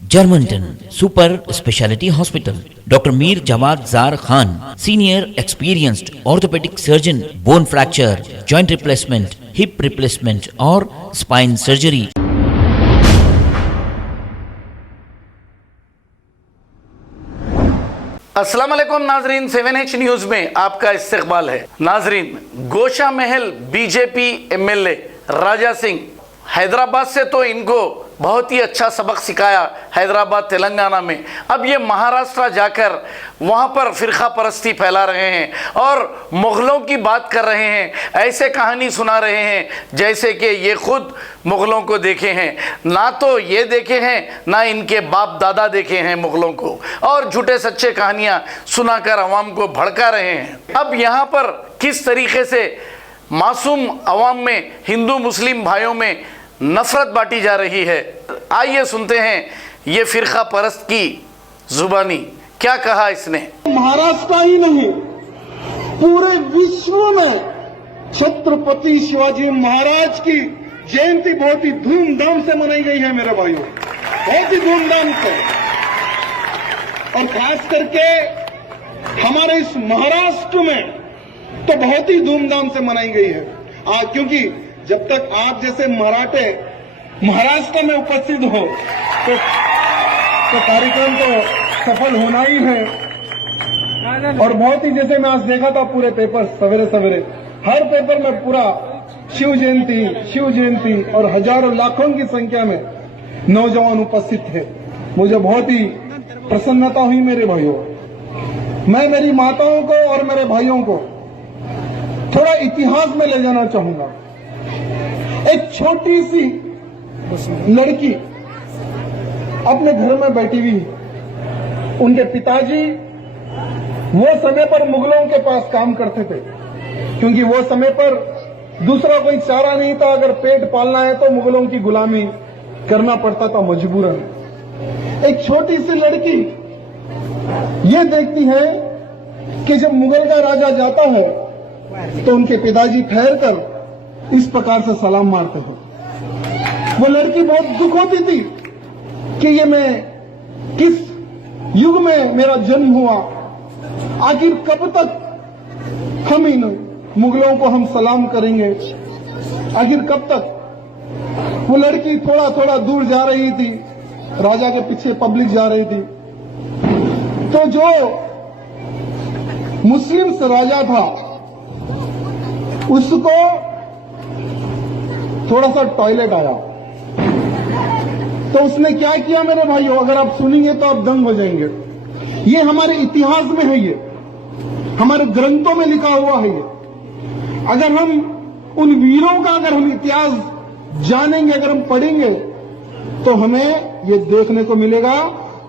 Germantown Super Speciality Hospital. Dr. Mir Jawad Zar Khan, senior experienced orthopedic surgeon, bone fracture, joint replacement, hip replacement or spine surgery. अस्सलाम वालेकुम नाजरीन, 7H news में आपका इस्तकबाल है। नाजरीन, गोशा महल बीजेपी एमएलए राजा सिंह, हैदराबाद से तो इनको बहुत ही अच्छा सबक सिखाया हैदराबाद तेलंगाना में, अब ये महाराष्ट्र जाकर वहाँ पर फ़िरका परस्ती फैला रहे हैं और मुग़लों की बात कर रहे हैं, ऐसे कहानी सुना रहे हैं जैसे कि ये खुद मुग़लों को देखे हैं, ना तो ये देखे हैं ना इनके बाप दादा देखे हैं मुग़लों को, और झूठे सच्चे कहानियाँ सुनाकर अवाम को भड़का रहे हैं। अब यहाँ पर किस तरीके से मासूम अवाम में, हिंदू मुस्लिम भाइयों में नफरत बांटी जा रही है, आइए सुनते हैं ये फिरका परस्त की जुबानी, क्या कहा इसने। महाराष्ट्र ही नहीं, पूरे विश्व में छत्रपति शिवाजी महाराज की जयंती बहुत ही धूमधाम से मनाई गई है मेरे भाइयों, बहुत ही धूमधाम से, और खास करके हमारे इस महाराष्ट्र में तो बहुत ही धूमधाम से मनाई गई है। क्योंकि जब तक आप जैसे मराठे महाराष्ट्र में उपस्थित हो तो कार्यक्रम तो सफल होना ही है। और बहुत ही, जैसे मैं आज देखा था पूरे पेपर, सवेरे सवेरे हर पेपर में पूरा शिव जयंती और हजारों लाखों की संख्या में नौजवान उपस्थित थे। मुझे बहुत ही प्रसन्नता हुई मेरे भाइयों। मैं मेरी माताओं को और मेरे भाइयों को थोड़ा इतिहास में ले जाना चाहूंगा। एक छोटी सी लड़की अपने घर में बैठी हुई है, उनके पिताजी वो समय पर मुगलों के पास काम करते थे, क्योंकि वो समय पर दूसरा कोई चारा नहीं था, अगर पेट पालना है तो मुगलों की गुलामी करना पड़ता था मजबूरन। एक छोटी सी लड़की ये देखती है कि जब मुगल का राजा जाता है तो उनके पिताजी ठहर कर इस प्रकार से सलाम मारते हैं। वो लड़की बहुत दुख होती थी कि ये मैं किस युग में मेरा जन्म हुआ, आखिर कब तक हम इन मुगलों को हम सलाम करेंगे, आखिर कब तक। वो लड़की थोड़ा थोड़ा दूर जा रही थी, राजा के पीछे पब्लिक जा रही थी, तो जो मुस्लिम राजा था उसको थोड़ा सा टॉयलेट आया, तो उसने क्या किया मेरे भाइयों, अगर आप सुनेंगे तो आप दंग हो जाएंगे। ये हमारे इतिहास में है, ये हमारे ग्रंथों में लिखा हुआ है। ये अगर हम उन वीरों का अगर हम इतिहास जानेंगे, अगर हम पढ़ेंगे तो हमें ये देखने को मिलेगा।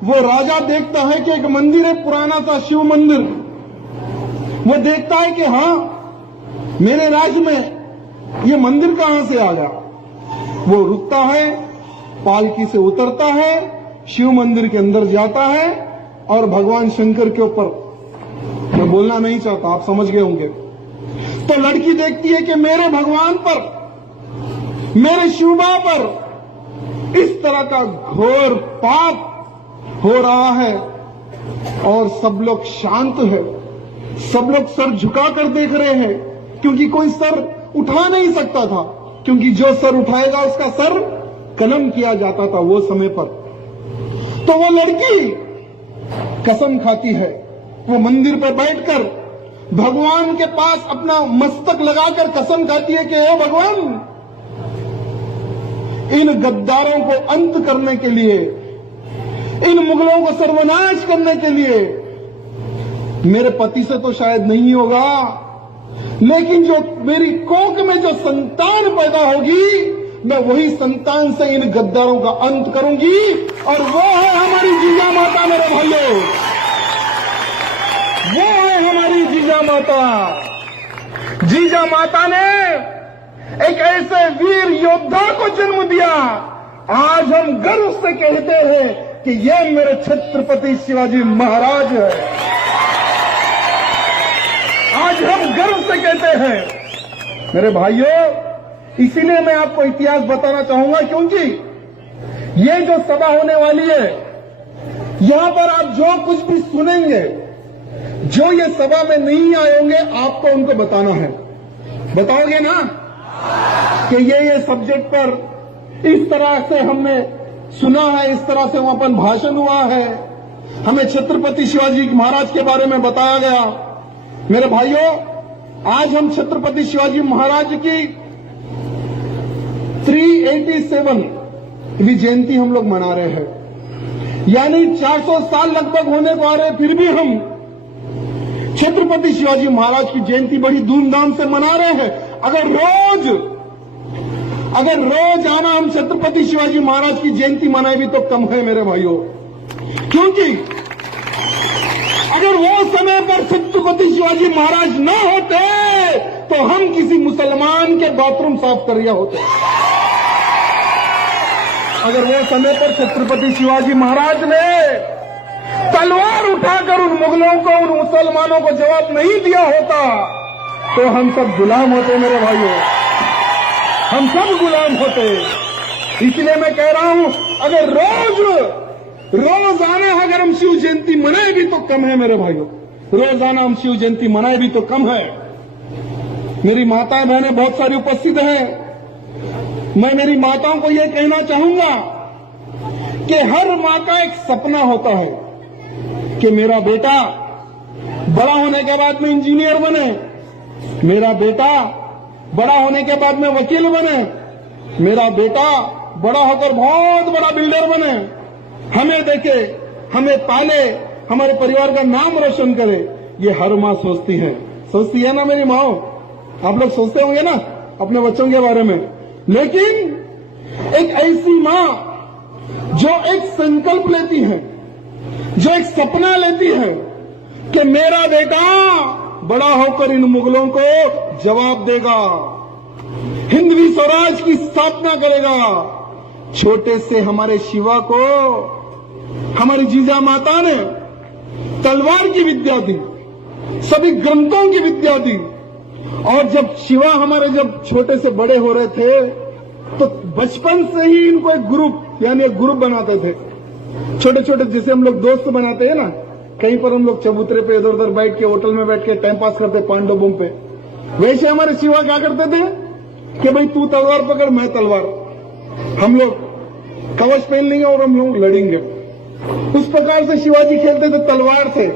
वो राजा देखता है कि एक मंदिर है, पुराना सा शिव मंदिर, वो देखता है कि हाँ मेरे राज्य में ये मंदिर कहां से आ गया। वो रुकता है, पालकी से उतरता है, शिव मंदिर के अंदर जाता है और भगवान शंकर के ऊपर, मैं बोलना नहीं चाहता, आप समझ गए होंगे। तो लड़की देखती है कि मेरे भगवान पर, मेरे शिवबा पर इस तरह का घोर पाप हो रहा है और सब लोग शांत है, सब लोग सर झुकाकर देख रहे हैं, क्योंकि कोई सर उठा नहीं सकता था, क्योंकि जो सर उठाएगा उसका सर कलम किया जाता था वो समय पर। तो वो लड़की कसम खाती है, वो मंदिर पर बैठकर भगवान के पास अपना मस्तक लगाकर कसम खाती है कि हे भगवान, इन गद्दारों को अंत करने के लिए, इन मुगलों को सर्वनाश करने के लिए मेरे पति से तो शायद नहीं होगा, लेकिन जो मेरी कोख में जो संतान पैदा होगी, मैं वही संतान से इन गद्दारों का अंत करूंगी, और वो है हमारी जीजा माता मेरे भाइयों, वो है हमारी जीजा माता। जीजा माता ने एक ऐसे वीर योद्धा को जन्म दिया। आज हम गर्व से कहते हैं कि ये मेरे छत्रपति शिवाजी महाराज है। आज हम गर्व से कहते हैं मेरे भाइयों। इसीलिए मैं आपको इतिहास बताना चाहूंगा, क्योंकि ये जो सभा होने वाली है, यहां पर आप जो कुछ भी सुनेंगे, जो ये सभा में नहीं आए होंगे, आपको उनको बताना है। बताओगे ना कि ये सब्जेक्ट पर इस तरह से हमने सुना है, इस तरह से वहां पर भाषण हुआ है, हमें छत्रपति शिवाजी महाराज के बारे में बताया गया। मेरे भाइयों, आज हम छत्रपति शिवाजी महाराज की 387वीं जयंती हम लोग मना रहे हैं, यानी 400 साल लगभग होने को आ रहे, फिर भी हम छत्रपति शिवाजी महाराज की जयंती बड़ी धूमधाम से मना रहे हैं। अगर रोज आना हम छत्रपति शिवाजी महाराज की जयंती मनाए भी तो कम है मेरे भाइयों, क्योंकि अगर वो समय पर छत्रपति शिवाजी महाराज न होते तो हम किसी मुसलमान के बाथरूम साफ कर रहे होते। अगर वो समय पर छत्रपति शिवाजी महाराज ने तलवार उठाकर उन मुगलों को, उन मुसलमानों को जवाब नहीं दिया होता तो हम सब गुलाम होते मेरे भाइयों, हम सब गुलाम होते। इसलिए मैं कह रहा हूं, अगर रोजाना अगर हम शिव जयंती मनाए भी तो कम है मेरे भाइयों, रोजाना हम शिव जयंती मनाए भी तो कम है। मेरी माताएं बहनें बहुत सारी उपस्थित हैं। मैं मेरी माताओं को यह कहना चाहूंगा कि हर मां का एक सपना होता है कि मेरा बेटा बड़ा होने के बाद में इंजीनियर बने, मेरा बेटा बड़ा होने के बाद में वकील बने, मेरा बेटा बड़ा होकर बहुत बड़ा बिल्डर बने, हमें देखे, हमें पाले, हमारे परिवार का नाम रोशन करे। ये हर मां सोचती है ना मेरी माओ, आप लोग सोचते होंगे ना अपने बच्चों के बारे में। लेकिन एक ऐसी मां जो एक संकल्प लेती है, जो एक सपना लेती है कि मेरा बेटा बड़ा होकर इन मुगलों को जवाब देगा, हिंदवी स्वराज की स्थापना करेगा। छोटे से हमारे शिवा को हमारी जीजा माता ने तलवार की विद्या दी, सभी ग्रंथों की विद्या दी। और जब शिवा हमारे जब छोटे से बड़े हो रहे थे तो बचपन से ही इनको एक ग्रुप, यानी एक ग्रुप बनाते थे। छोटे छोटे जैसे हम लोग दोस्त बनाते हैं ना, कहीं पर हम लोग चबूतरे पे इधर उधर बैठ के, होटल में बैठ के टाइम पास करते पांडव बम पे, वैसे हमारे शिवा क्या करते थे कि भाई तू तलवार पकड़, मैं तलवार, हम लोग कवच पहन लेंगे और हम लोग लड़ेंगे। उस प्रकार से शिवाजी खेलते थे तलवार से।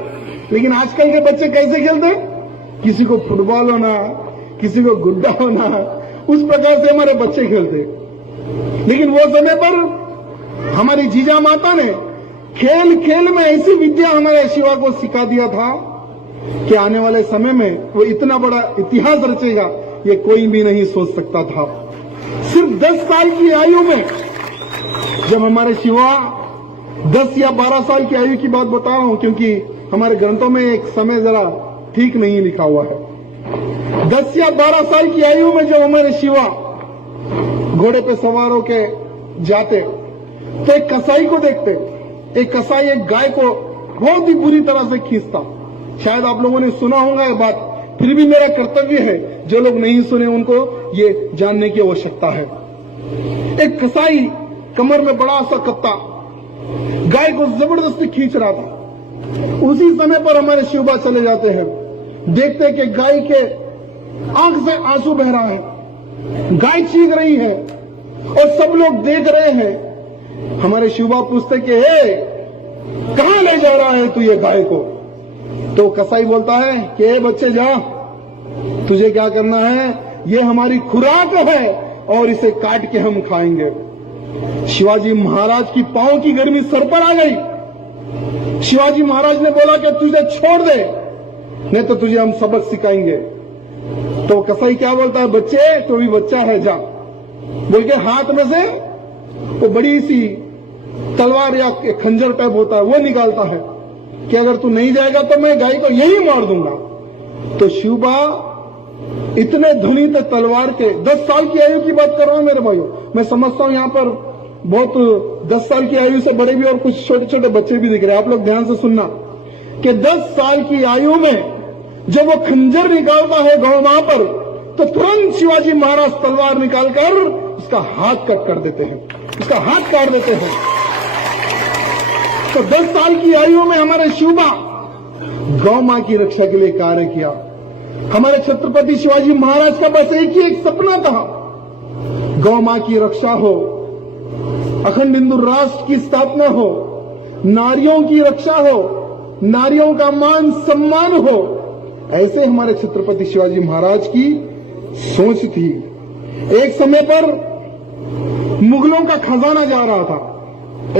लेकिन आजकल के बच्चे कैसे खेलते, किसी को फुटबॉल होना, किसी को गुड्डा होना, उस प्रकार से हमारे बच्चे खेलते। लेकिन वो समय पर हमारी जीजा माता ने खेल खेल में ऐसी विद्या हमारे शिवा को सिखा दिया था कि आने वाले समय में वो इतना बड़ा इतिहास रचेगा, ये कोई भी नहीं सोच सकता था। सिर्फ 10 साल की आयु में जब हमारे शिवा 10 या 12 साल की आयु की बात बता रहा हूं, क्योंकि हमारे ग्रंथों में एक समय जरा ठीक नहीं लिखा हुआ है। 10 या 12 साल की आयु में जब हमारे शिवा घोड़े पे सवार होके जाते तो एक कसाई को देखते। एक कसाई एक गाय को बहुत ही बुरी तरह से खींचता। शायद आप लोगों ने सुना होगा ये बात, फिर भी मेरा कर्तव्य है, जो लोग नहीं सुने उनको ये जानने की आवश्यकता है। एक कसाई कमर में बड़ा सा कत्ता गाय को जबरदस्ती खींच रहा था। उसी समय पर हमारे शिवबा चले जाते हैं, देखते कि गाय के आंख से आंसू बह रहा है, गाय चीख रही है और सब लोग देख रहे हैं। हमारे शिवबा पूछते कि हे, कहां ले जा रहा है तू ये गाय को? तो कसाई बोलता है कि हे बच्चे जा, तुझे क्या करना है, ये हमारी खुराक है और इसे काट के हम खाएंगे। शिवाजी महाराज की पांव की गर्मी सर पर आ गई। शिवाजी महाराज ने बोला कि तुझे छोड़ दे, नहीं तो तुझे हम सबक सिखाएंगे। तो कसाई क्या बोलता है, बच्चे तो भी बच्चा है, जा। बोल के हाथ में से वो बड़ी सी तलवार या खंजर टाइप होता है वो निकालता है कि अगर तू नहीं जाएगा तो मैं गाय को यही मार दूंगा। तो शिवबा इतने धुनी थे तलवार के, 10 साल की आयु की बात कर रहा हूं मेरे भाइयों। मैं समझता हूं यहां पर बहुत 10 साल की आयु से बड़े भी और कुछ छोटे छोटे बच्चे भी दिख रहे हैं। आप लोग ध्यान से सुनना कि 10 साल की आयु में जब वो खंजर निकालता है गौ मां पर, तो तुरंत शिवाजी महाराज तलवार निकालकर उसका हाथ कट कर देते हैं। इसका हाथ काट देते हैं। तो 10 साल की आयु में हमारे शिवबा गौ मां की रक्षा के लिए कार्य किया। हमारे छत्रपति शिवाजी महाराज का बस एक ही एक सपना था, गौ मां की रक्षा हो, अखंड हिंदू राष्ट्र की स्थापना हो, नारियों की रक्षा हो, नारियों का मान सम्मान हो। ऐसे हमारे छत्रपति शिवाजी महाराज की सोच थी। एक समय पर मुगलों का खजाना जा रहा था,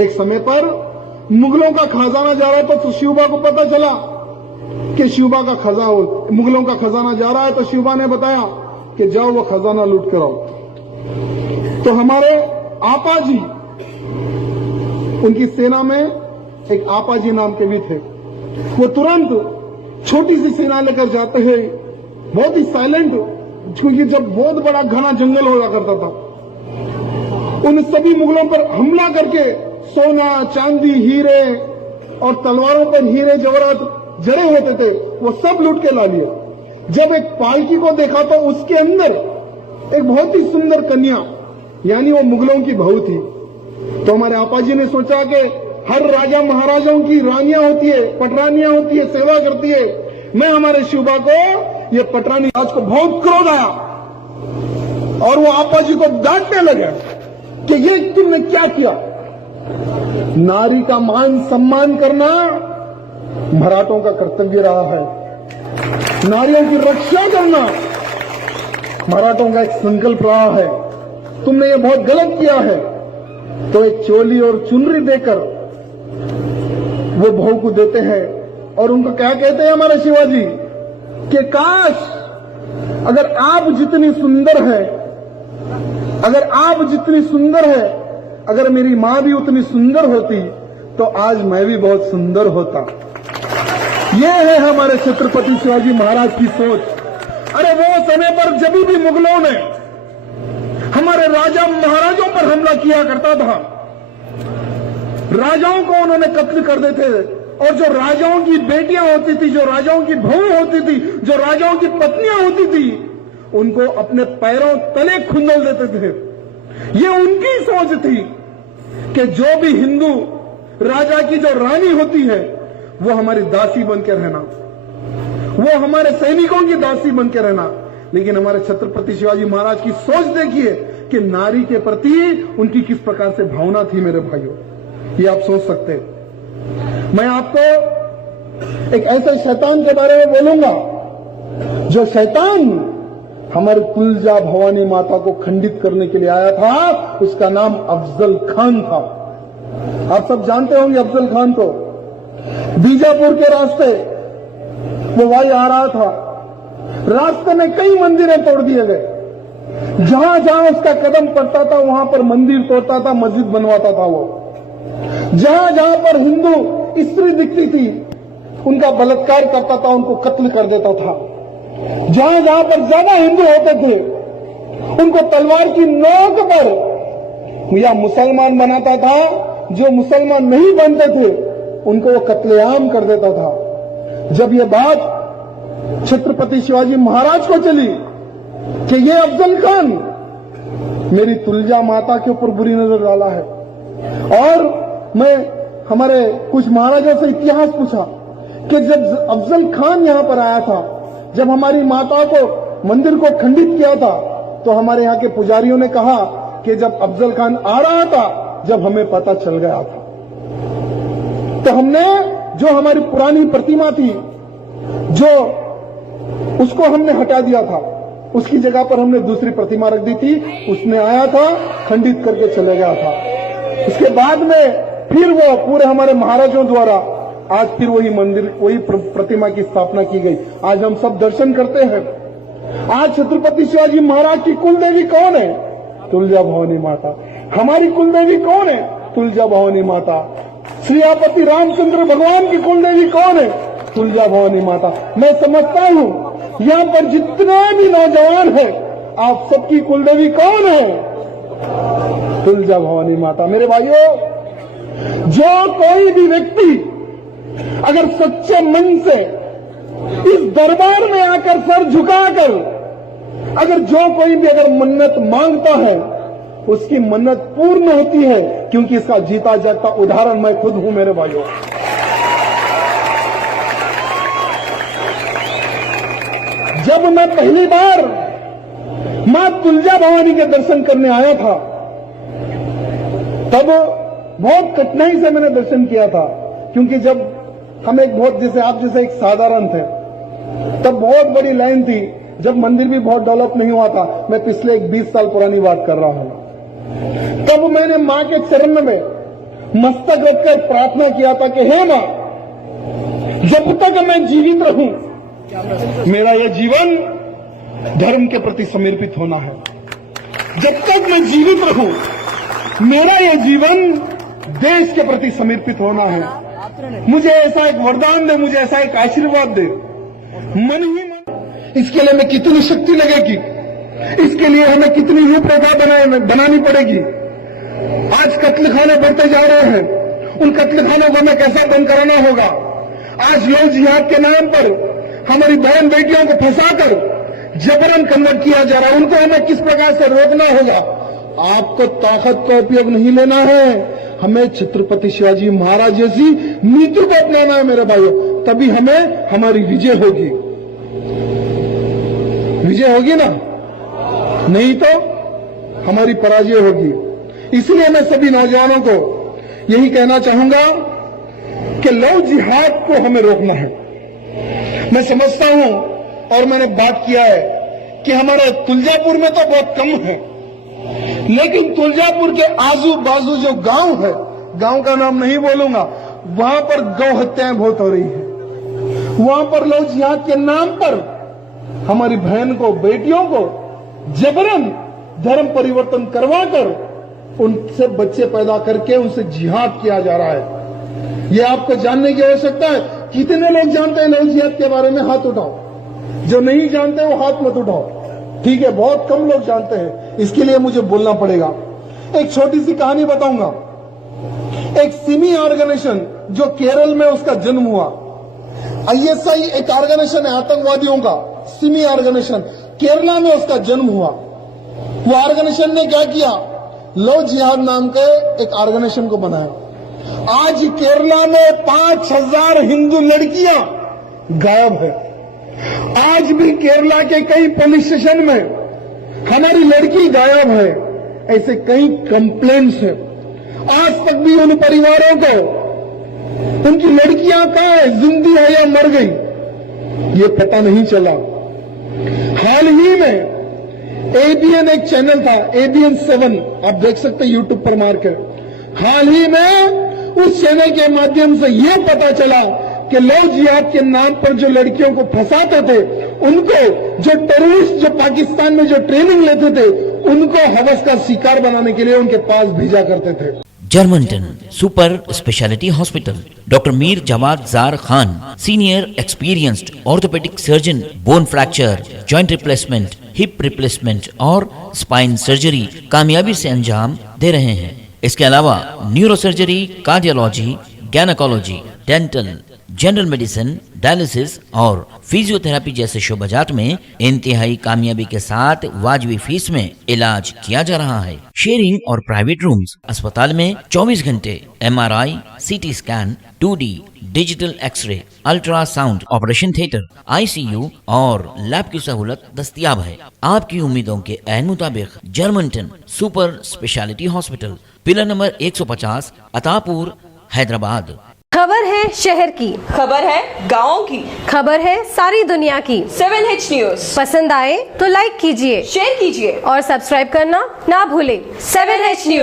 एक समय पर मुगलों का खजाना जा रहा था, तो शिवबा को पता चला कि शिवबा का खजाना, मुगलों का खजाना जा रहा है। तो शिवबा ने बताया कि जाओ वो खजाना लूट कर आओ। तो हमारे आपा जी, उनकी सेना में एक आपा जी नाम के भी थे, वो तुरंत छोटी सी सेना लेकर जाते हैं, बहुत ही साइलेंट, क्योंकि जब बहुत बड़ा घना जंगल होया करता था, उन सभी मुगलों पर हमला करके सोना चांदी हीरे और तलवारों पर हीरे जवाहरात जड़े होते थे, वो सब लूट के ला लिए। जब एक पालकी को देखा तो उसके अंदर एक बहुत ही सुंदर कन्या, यानी वो मुगलों की बहू थी। तो हमारे आपा जी ने सोचा कि हर राजा महाराजाओं की रानियां होती है, पटरानियां होती है, सेवा करती है, मैं हमारे शिवबा को, ये पटरानी राज को बहुत क्रोध आया और वो आपा जी को डांटने लगे कि ये तुमने क्या किया। नारी का मान सम्मान करना मराठों का कर्तव्य रहा है, नारियों की रक्षा करना मराठों का एक संकल्प रहा है, तुमने ये बहुत गलत किया है। तो एक चोली और चुनरी देकर वो बहू को देते हैं और उनको क्या कहते हैं हमारे शिवाजी कि काश अगर आप जितनी सुंदर है, अगर आप जितनी सुंदर है, अगर मेरी मां भी उतनी सुंदर होती तो आज मैं भी बहुत सुंदर होता। ये है हमारे छत्रपति शिवाजी महाराज की सोच। अरे वो समय पर जब भी मुगलों ने हमारे राजा महाराजों पर हमला किया करता था, राजाओं को उन्होंने कत्ल कर देते थे, और जो राजाओं की बेटियां होती थी, जो राजाओं की बहू होती थी, जो राजाओं की पत्नियां होती थी, उनको अपने पैरों तले खुंदल देते थे। ये उनकी सोच थी कि जो भी हिंदू राजा की जो रानी होती है वो हमारी दासी बन के रहना, वो हमारे सैनिकों की दासी बन के रहना। लेकिन हमारे छत्रपति शिवाजी महाराज की सोच देखिए कि नारी के प्रति उनकी किस प्रकार से भावना थी। मेरे भाइयों, ये आप सोच सकते हैं। मैं आपको एक ऐसे शैतान के बारे में बोलूंगा जो शैतान हमारी तुलजा भवानी माता को खंडित करने के लिए आया था। उसका नाम अफजल खान था। आप सब जानते होंगे अफजल खान को। बीजापुर के रास्ते वो भाई आ रहा था, रास्ते में कई मंदिरें तोड़ दिए गए। जहां जहां उसका कदम पड़ता था वहां पर मंदिर तोड़ता था, मस्जिद बनवाता था। वो जहां जहां पर हिंदू स्त्री दिखती थी उनका बलात्कार करता था, उनको कत्ल कर देता था। जहां जहां पर ज्यादा हिंदू होते थे उनको तलवार की नोक पर या मुसलमान बनाता था, जो मुसलमान नहीं बनते थे उनको वो कत्लेआम कर देता था। जब ये बात छत्रपति शिवाजी महाराज को चली कि ये अफजल खान मेरी तुलजा माता के ऊपर बुरी नजर डाला है, और मैं हमारे कुछ महाराजों से इतिहास पूछा कि जब अफजल खान यहां पर आया था, जब हमारी माता को मंदिर को खंडित किया था, तो हमारे यहां के पुजारियों ने कहा कि जब अफजल खान आ रहा था, जब हमें पता चल गया था, तो हमने जो हमारी पुरानी प्रतिमा थी जो उसको हमने हटा दिया था, उसकी जगह पर हमने दूसरी प्रतिमा रख दी थी। उसने आया था, खंडित करके चले गया था। उसके बाद में फिर वो पूरे हमारे महाराजों द्वारा आज फिर वही मंदिर, वही प्रतिमा की स्थापना की गई। आज हम सब दर्शन करते हैं। आज छत्रपति शिवाजी महाराज की कुलदेवी कौन है? तुलजा भवानी माता। हमारी कुलदेवी कौन है? तुलजा भवानी माता। श्रीपति रामचंद्र भगवान की कुलदेवी कौन है? तुलजा भवानी माता। मैं समझता हूं यहां पर जितने भी नौजवान हैं, आप सबकी कुलदेवी कौन है? तुलजा भवानी माता। मेरे भाइयों, जो कोई भी व्यक्ति अगर सच्चे मन से इस दरबार में आकर सर झुकाकर अगर जो कोई भी अगर मन्नत मांगता है उसकी मन्नत पूर्ण होती है, क्योंकि इसका जीता जागता उदाहरण मैं खुद हूं मेरे भाइयों। जब मैं पहली बार मां तुलजा भवानी के दर्शन करने आया था, तब बहुत कठिनाई से मैंने दर्शन किया था, क्योंकि जब हम एक बहुत जैसे आप जैसे एक साधारण थे, तब बहुत बड़ी लाइन थी, जब मंदिर भी बहुत डेवलप नहीं हुआ था। मैं पिछले एक 20 साल पुरानी बात कर रहा हूं। तब मैंने मां के चरण में मस्तक रखकर प्रार्थना किया था कि हे मां, जब तक मैं जीवित रहूं, मेरा यह जीवन धर्म के प्रति समर्पित होना है। जब तक मैं जीवित रहूं, मेरा यह जीवन देश के प्रति समर्पित होना है। मुझे ऐसा एक वरदान दे, मुझे ऐसा एक आशीर्वाद दे। मन ही मन इसके लिए हमें कितनी शक्ति लगेगी, इसके लिए हमें कितनी रूपरेखा बनानी पड़ेगी। आज कत्लखाने बढ़ते जा रहे हैं, उन कत्लखानों को हमें कैसा बंद कराना होगा। आज लोग जिहाद के नाम पर हमारी बहन बेटियों को फंसाकर जबरन कन्वर्ट किया जा रहा है, उनको हमें किस प्रकार से रोकना होगा। आपको ताकत का उपयोग नहीं लेना है, हमें छत्रपति शिवाजी महाराज जैसी नीति को अपनाना है मेरे भाइयों, तभी हमें हमारी विजय होगी। विजय होगी ना, नहीं तो हमारी पराजय होगी। इसलिए मैं सभी नौजवानों को यही कहना चाहूंगा कि लव जिहाद को हमें रोकना है। मैं समझता हूं और मैंने बात किया है कि हमारे तुलजापुर में तो बहुत कम है, लेकिन तुलजापुर के आजू बाजू जो गांव है, गांव का नाम नहीं बोलूंगा, वहां पर गौ हत्याएं बहुत हो रही है। वहां पर लव जिहाद के नाम पर हमारी बहन को, बेटियों को जबरन धर्म परिवर्तन करवाकर उनसे बच्चे पैदा करके उनसे जिहाद किया जा रहा है। यह आपको जानने की आवश्यकता है। कितने लोग जानते हैं लव जिहाद के बारे में? हाथ उठाओ। जो नहीं जानते वो हाथ मत उठाओ। ठीक है, बहुत कम लोग जानते हैं, इसके लिए मुझे बोलना पड़ेगा। एक छोटी सी कहानी बताऊंगा। एक सिमी ऑर्गेनाइजेशन जो केरल में उसका जन्म हुआ, ISI एक ऑर्गेनाइजेशन है आतंकवादियों का, सिमी ऑर्गेनाइजेशन केरला में उसका जन्म हुआ। वो ऑर्गेनाइजेशन ने क्या किया, लव जिहाद नाम के एक ऑर्गेनाइजेशन को बनाया। आज केरला में 5000 हिंदू लड़कियां गायब है। आज भी केरला के कई पुलिस स्टेशन में हमारी लड़की गायब है। ऐसे कई कंप्लेंट्स हैं। आज तक भी उन परिवारों को उनकी लड़कियां कहां है, जिंदी है या मर गई, ये पता नहीं चला। हाल ही में ABN एक चैनल था, ABN 7, आप देख सकते हैं यूट्यूब पर मारकर। हाल ही में उस चैनल के माध्यम से यह पता चला कि लव जिहाद के नाम पर जो लड़कियों को फंसाते थे, उनको जो टेररिस्ट जो पाकिस्तान में जो ट्रेनिंग लेते थे, उनको हवस का शिकार बनाने के लिए उनके पास भेजा करते थे। Germantown super speciality hospital, doctor Mir Jamat Jar Khan, senior experienced orthopaedic surgeon, bone fracture, joint replacement, hip replacement और स्पाइन सर्जरी कामयाबी से अंजाम दे रहे हैं। इसके अलावा neurosurgery, cardiology, gynaecology, dental, general medicine, dialysis और फिजियोथेरेपी जैसे शोबाजात में इंतहाई कामयाबी के साथ वाजबी फीस में इलाज किया जा रहा है। शेयरिंग और प्राइवेट रूम्स, अस्पताल में 24 घंटे MRI, CT scan, 2D digital x-ray, ultrasound, operation theatre, ICU और लैब की सहूलत दस्तयाब है। आपकी उम्मीदों के ऐन मुताबिक Germanten super speciality hospital, pillar number 150, Attapur, Hyderabad. खबर है शहर की, खबर है गाँव की, खबर है सारी दुनिया की। 7H न्यूज पसंद आए तो लाइक कीजिए, शेयर कीजिए और सब्सक्राइब करना ना भूलें। 7H news.